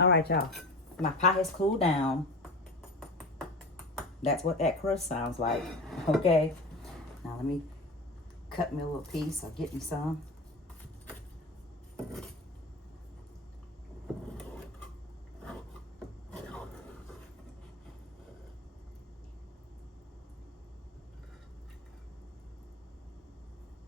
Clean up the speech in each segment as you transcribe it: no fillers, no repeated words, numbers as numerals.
All right, y'all. My pie has cooled down. That's what that crust sounds like. Okay. Now let me cut me a little piece or get me some.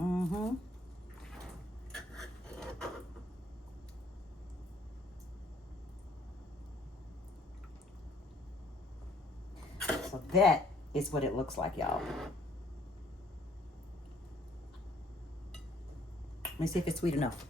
Mm-hmm. So that is what it looks like, y'all. Let me see if it's sweet enough.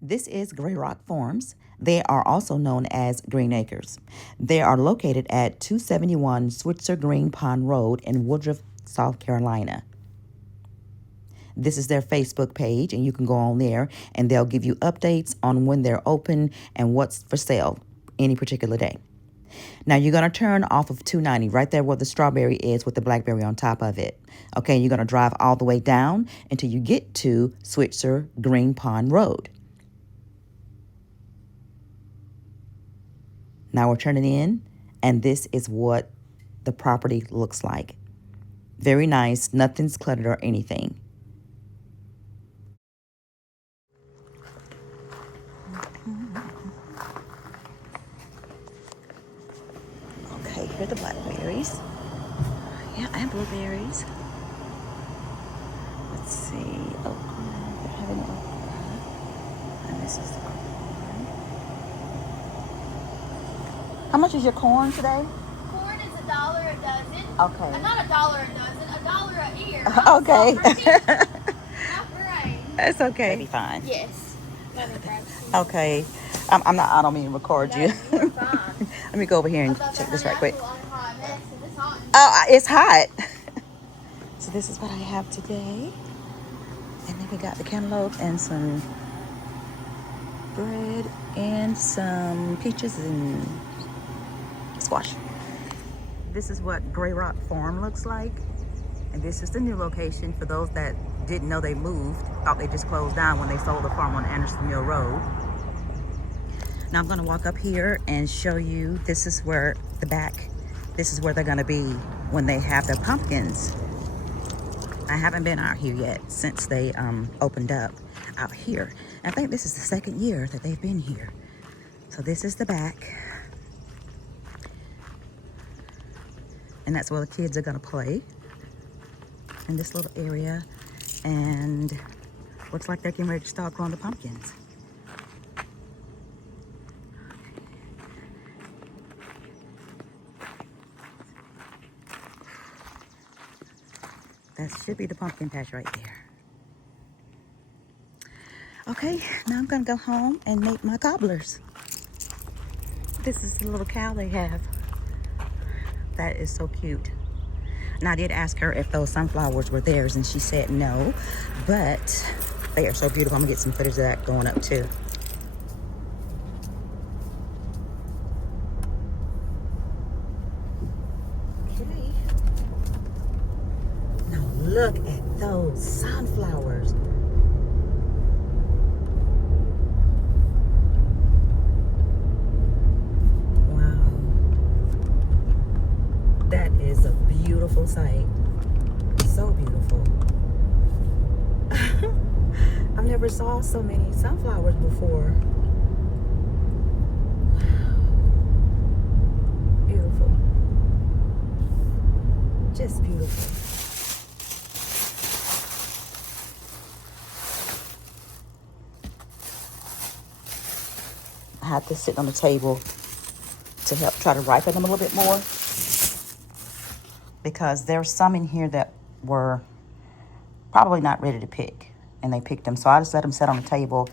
This is Greyrock Farms. They are also known as Green Acres. They are located at 271 Switzer Green Pond Road in Woodruff, South Carolina. This is their Facebook page, and you can go on there, and they'll give you updates on when they're open and what's for sale any particular day. Now, you're going to turn off of 290 right there where the strawberry is with the blackberry on top of it. Okay, you're going to drive all the way down until you get to Switzer Green Pond Road. Now we're turning in, and this is what the property looks like. Very nice. Nothing's cluttered or anything. Okay, here are the blackberries. Yeah, and blueberries. Let's see. Oh, they're having an okra. And this is the corn. How much is your corn today? Corn is $1 a dozen. Okay. Not $1 a dozen, $1 a ear. Okay. Not right. That's okay. That'd be fine. Yes. Okay. I don't mean to record you. You're fine. Let me go over here and check this right quick. It's hot. Oh, it's hot. So this is what I have today. And then we got the cantaloupe and some bread and some peaches and squash. This is what Greyrock Farm looks like. And this is the new location for those that didn't know they moved, thought they just closed down when they sold the farm on Anderson Mill Road. Now I'm gonna walk up here and show you, this is where the back, this is where they're gonna be when they have their pumpkins. I haven't been out here yet since they opened up out here. I think this is the second year that they've been here. So this is the back. And that's where the kids are gonna play in this little area. And looks like they're getting ready to start growing the pumpkins. That should be the pumpkin patch right there. Okay, now I'm gonna go home and make my cobblers. This is the little cow they have. That is so cute. And I did ask her if those sunflowers were theirs, and she said no, but they are so beautiful. I'm gonna get some footage of that going up too. Okay. Now look at those sunflowers. That is a beautiful sight. So beautiful. I've never saw so many sunflowers before. Wow. Beautiful. Just beautiful. I have to sit on the table to help try to ripen them a little bit more, because there's some in here that were probably not ready to pick, and they picked them. So I just let them sit on the table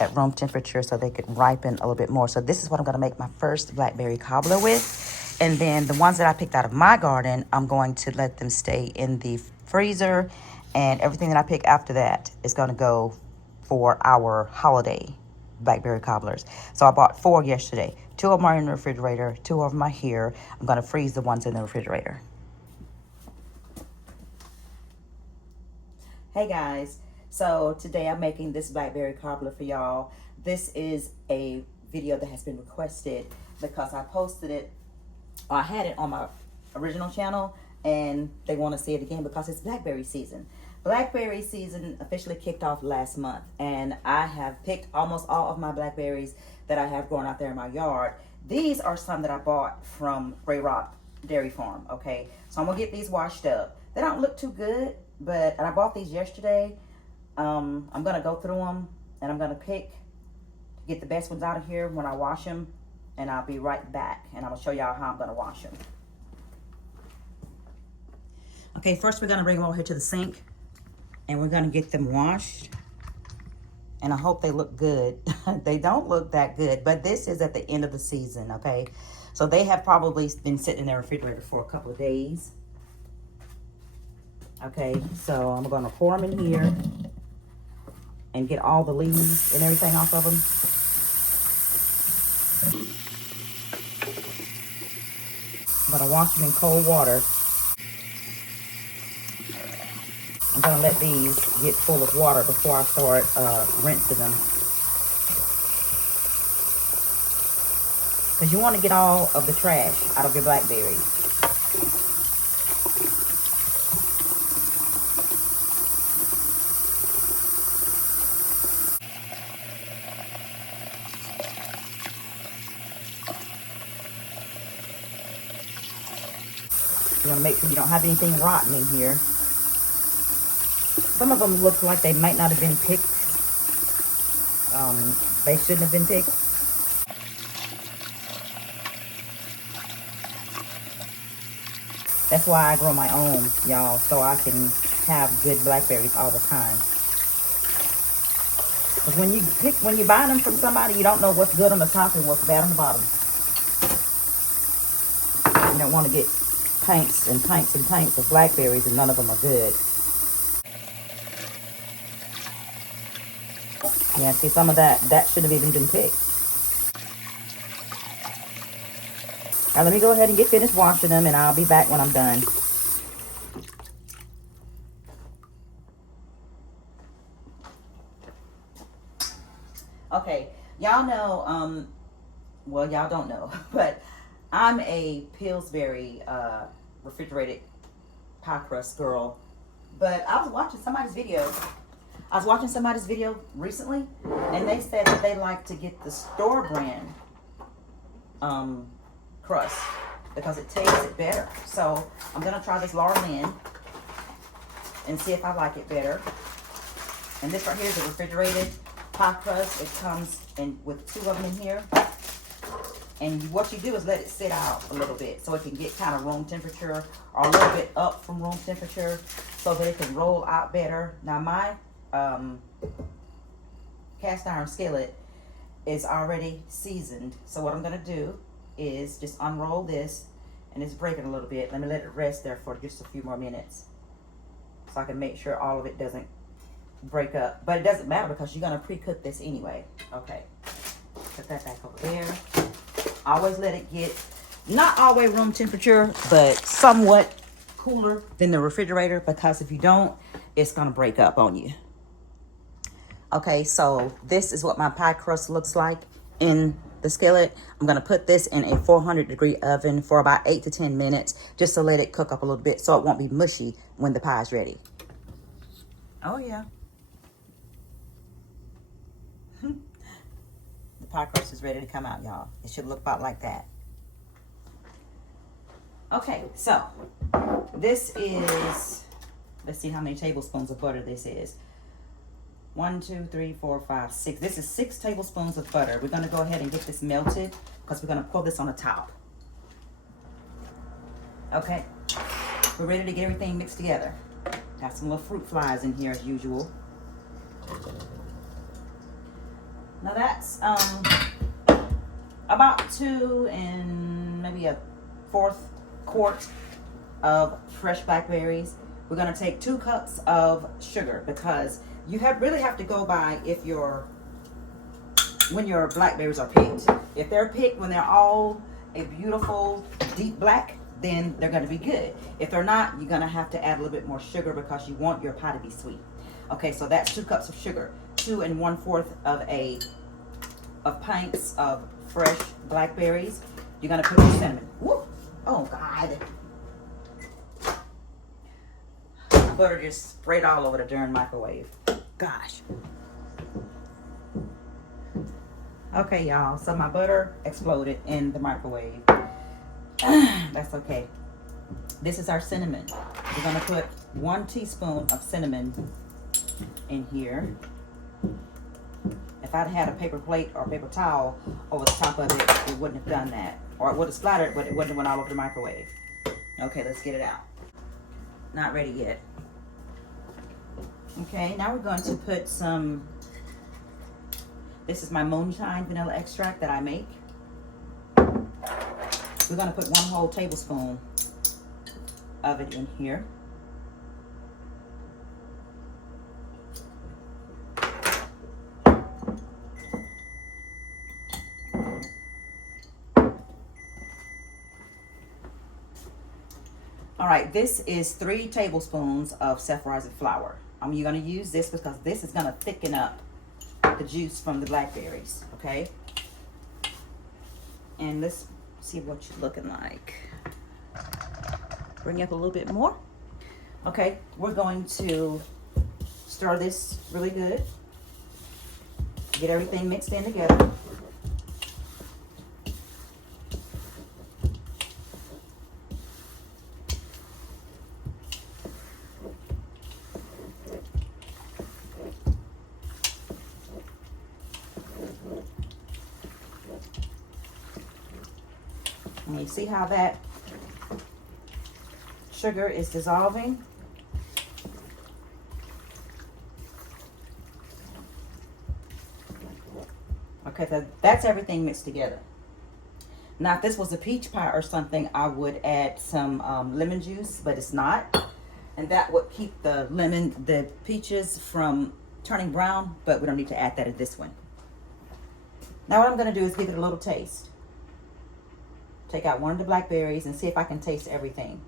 at room temperature so they could ripen a little bit more. So this is what I'm gonna make my first blackberry cobbler with. And then the ones that I picked out of my garden, I'm going to let them stay in the freezer, and everything that I pick after that is gonna go for our holiday blackberry cobblers. So I bought 4 yesterday. 2 of them are in the refrigerator, 2 of them are here. I'm gonna freeze the ones in the refrigerator. Hey guys, So today I'm making this Blackberry Cobbler for y'all. This is a video that has been requested because I posted it, or I had it on my original channel, and they want to see it again because it's Blackberry season. Blackberry season officially kicked off last month, and I have picked almost all of my blackberries that I have growing out there in my yard. These are some that I bought from Greyrock Farm, okay? So I'm gonna get these washed up. They don't look too good, but and I bought these yesterday. I'm gonna go through them and I'm gonna pick to get the best ones out of here when I wash them, and I'll be right back and I'm gonna show y'all how I'm gonna wash them. Okay, first we're gonna bring them over here to the sink and we're gonna get them washed. And I hope they look good. They don't look that good, but this is at the end of the season, okay? So they have probably been sitting in their refrigerator for a couple of days. Okay, so I'm gonna pour them in here and get all the leaves and everything off of them. I'm gonna wash them in cold water. I'm gonna let these get full of water before I start rinsing them. Because you want to get all of the trash out of your blackberries. You want to make sure you don't have anything rotten in here. Some of them look like they might not have been picked. They shouldn't have been picked. That's why I grow my own, y'all, so I can have good blackberries all the time. Because when you buy them from somebody, you don't know what's good on the top and what's bad on the bottom. You don't want to get pints and pints and pints of blackberries and none of them are good. Yeah, see, some of that should have even been picked. Now let me go ahead and get finished washing them and I'll be back when I'm done. Okay, y'all know, well, y'all don't know, but I'm a Pillsbury refrigerated pie crust girl. But I was watching somebody's video. I was watching somebody's video recently, and they said that they like to get the store brand crust because it tastes it better. So I'm gonna try this Laura Lynn and see if I like it better. And this right here is a refrigerated pie crust. It comes in with 2 of them in here. And what you do is let it sit out a little bit so it can get kind of room temperature or a little bit up from room temperature so that it can roll out better. Now my cast iron skillet is already seasoned. So what I'm gonna do is just unroll this, and it's breaking a little bit. Let me let it rest there for just a few more minutes so I can make sure all of it doesn't break up. But it doesn't matter because you're gonna pre-cook this anyway. Okay, put that back over there. Always let it get, not always room temperature, but somewhat cooler than the refrigerator, because if you don't, it's gonna break up on you. Okay, so this is what my pie crust looks like in the skillet. I'm gonna put this in a 400-degree oven for about 8 to 10 minutes, just to let it cook up a little bit so it won't be mushy when the pie is ready. Oh yeah. The pie crust is ready to come out, y'all. It should look about like that. Okay, so this is, let's see how many tablespoons of butter this is. 1, 2, 3, 4, 5, 6. This is 6 tablespoons of butter. We're going to go ahead and get this melted because we're going to pour this on the top. Okay, we're ready to get everything mixed together. Got some little fruit flies in here as usual. Now that's about 2 and maybe a 1/4 quart of fresh blackberries. We're going to take 2 cups of sugar because you really have to go by when your blackberries are picked. If they're picked when they're all a beautiful deep black, then they're going to be good. If they're not, you're going to have to add a little bit more sugar because you want your pie to be sweet. Okay, so that's 2 cups of sugar. 2 1/4 of pints of fresh blackberries. You're gonna put your cinnamon. Woo! Oh God. Butter just sprayed all over the darn microwave. Gosh. Okay, y'all. So my butter exploded in the microwave. That's okay. This is our cinnamon. We're gonna put 1 teaspoon of cinnamon in here. If I'd had a paper plate or a paper towel over the top of it, it wouldn't have done that. Or it would have splattered, but it wouldn't have went all over the microwave. Okay, let's get it out. Not ready yet. Okay, now we're going to put some, this is my moonshine vanilla extract that I make. We're gonna put 1 whole tablespoon of it in here. All right, this is 3 tablespoons of self-rising flour. You're gonna use this because this is gonna thicken up the juice from the blackberries, okay? And let's see what you're looking like. Bring it up a little bit more. Okay, we're going to stir this really good. Get everything mixed in together. And you see how that sugar is dissolving? Okay, so that's everything mixed together. Now, if this was a peach pie or something, I would add some lemon juice, but it's not. And that would keep the peaches from turning brown, but we don't need to add that in this one. Now what I'm gonna do is give it a little taste. Take out one of the blackberries and see if I can taste everything.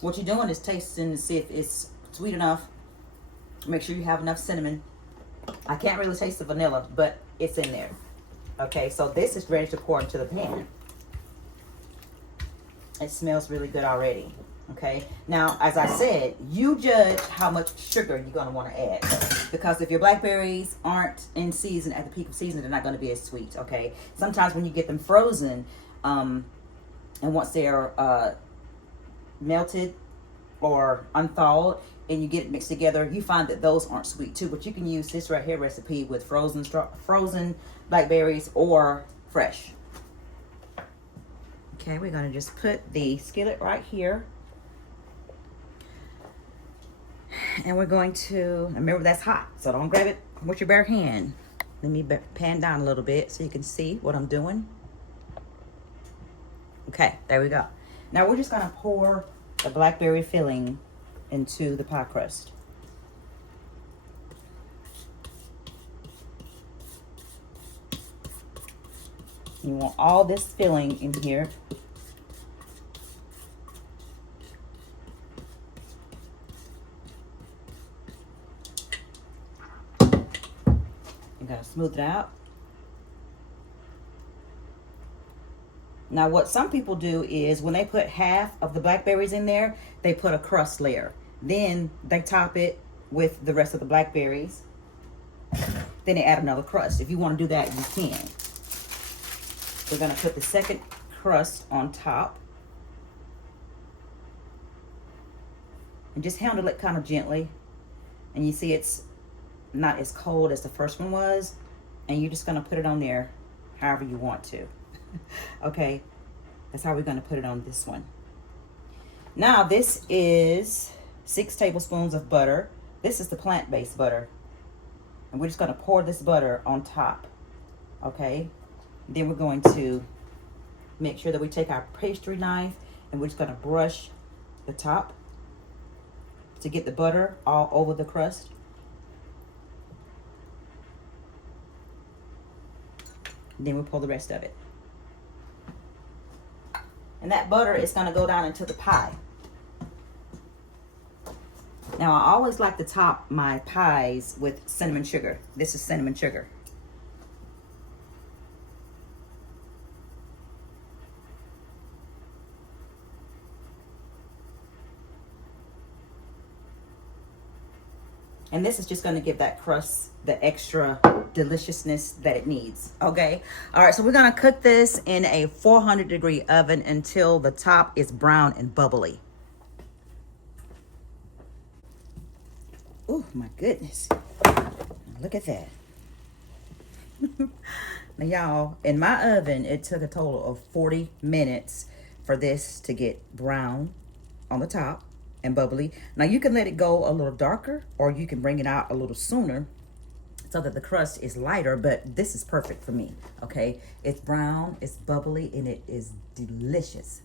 What you're doing is tasting to see if it's sweet enough. Make sure you have enough cinnamon. I can't really taste the vanilla, but it's in there. Okay, so this is ready to pour into the pan. It smells really good already. Okay, now as I said, you judge how much sugar you're going to want to add, because if your blackberries aren't in season at the peak of season, they're not going to be as sweet. Okay, sometimes when you get them frozen, and once they're melted or unthawed and you get it mixed together, you find that those aren't sweet too. But you can use this right here recipe with frozen blackberries or fresh. Okay, we're going to just put the skillet right here. And we're going to, remember that's hot, so don't grab it with your bare hand. Let me pan down a little bit so you can see what I'm doing. Okay, there we go. Now we're just gonna pour the blackberry filling into the pie crust. You want all this filling in here. You gotta smooth it out. Now what some people do is when they put half of the blackberries in there, they put a crust layer. Then they top it with the rest of the blackberries. Then they add another crust. If you want to do that, you can. We're going to put the second crust on top. And just handle it kind of gently. And you see it's not as cold as the first one was. And you're just going to put it on there however you want to. Okay, that's how we're going to put it on this one. Now this is 6 tablespoons of butter. This is the plant-based butter. And we're just going to pour this butter on top. Okay, then we're going to make sure that we take our pastry knife and we're just going to brush the top to get the butter all over the crust. Then we'll pull the rest of it. And that butter is going to go down into the pie. Now, I always like to top my pies with cinnamon sugar. This is cinnamon sugar. And this is just going to give that crust the extra deliciousness that it needs. Okay. All right. So we're going to cook this in a 400-degree oven until the top is brown and bubbly. Oh, my goodness. Look at that. Now, y'all, in my oven, it took a total of 40 minutes for this to get brown on the top and bubbly. Now, you can let it go a little darker, or you can bring it out a little sooner so that the crust is lighter, but this is perfect for me, okay? It's brown, it's bubbly, and it is delicious.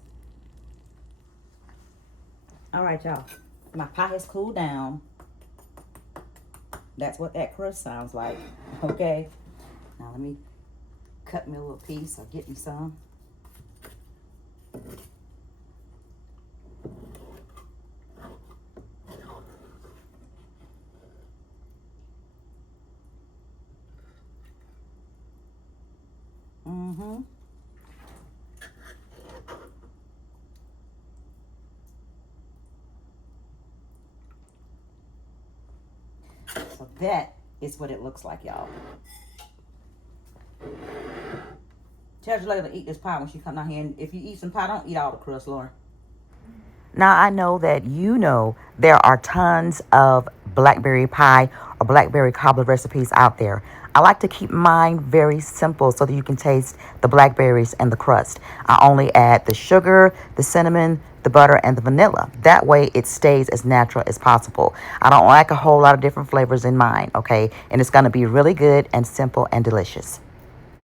All right, y'all. My pie has cooled down. That's what that crust sounds like, okay? Now, let me cut me a little piece or get me some. So that is what it looks like, y'all. Tell your lady to eat this pie when she come down here. And if you eat some pie, don't eat all the crust, Lauren. Now, I know that you know there are tons of blackberry pie or blackberry cobbler recipes out there. I like to keep mine very simple so that you can taste the blackberries and the crust. I only add the sugar, the cinnamon, the butter, and the vanilla. That way it stays as natural as possible. I don't like a whole lot of different flavors in mine, okay? And it's going to be really good and simple and delicious.